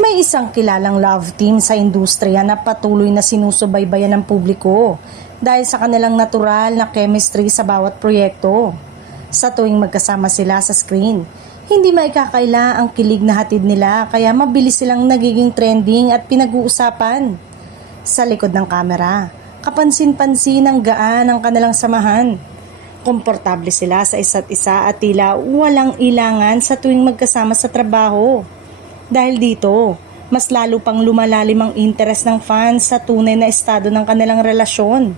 May isang kilalang love team sa industriya na patuloy na sinusubaybayan ng publiko dahil sa kanilang natural na chemistry sa bawat proyekto. Sa tuwing magkasama sila sa screen, hindi maikakaila ang kilig na hatid nila kaya mabilis silang nagiging trending at pinag-uusapan. Sa likod ng kamera, kapansin-pansin ang gaan ng kanilang samahan. Komportable sila sa isa't isa at tila walang ilangan sa tuwing magkasama sa trabaho. Dahil dito, mas lalo pang lumalalim ang interes ng fans sa tunay na estado ng kanilang relasyon.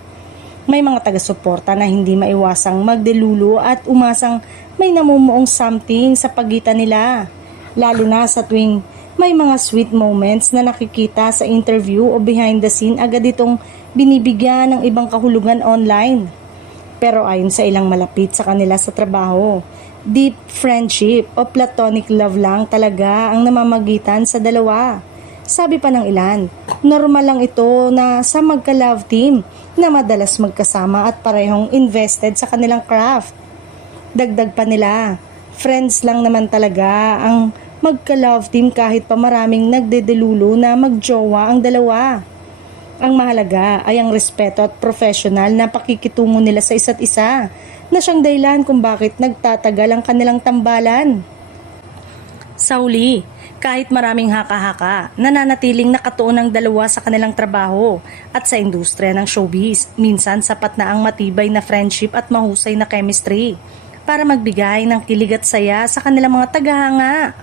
May mga taga-suporta na hindi maiwasang magdelulu at umasang may namumuong something sa pagitan nila. Lalo na sa tuwing may mga sweet moments na nakikita sa interview o behind the scene agad itong binibigyan ng ibang kahulugan online. Pero ayon sa ilang malapit sa kanila sa trabaho, deep friendship o platonic love lang talaga ang namamagitan sa dalawa. Sabi pa ng ilan, normal lang ito na sa magka-love team na madalas magkasama at parehong invested sa kanilang craft. Dagdag pa nila, friends lang naman talaga ang magka-love team kahit pa maraming nagdedelulo na magjowa ang dalawa. Ang mahalaga ay ang respeto at professional na pakikitungo nila sa isa't isa na siyang dahilan kung bakit nagtatagal ang kanilang tambalan. Sa huli, kahit maraming haka-haka, nananatiling nakatuon ang dalawa sa kanilang trabaho at sa industriya ng showbiz. Minsan sapat na ang matibay na friendship at mahusay na chemistry para magbigay ng kilig at saya sa kanilang mga tagahanga.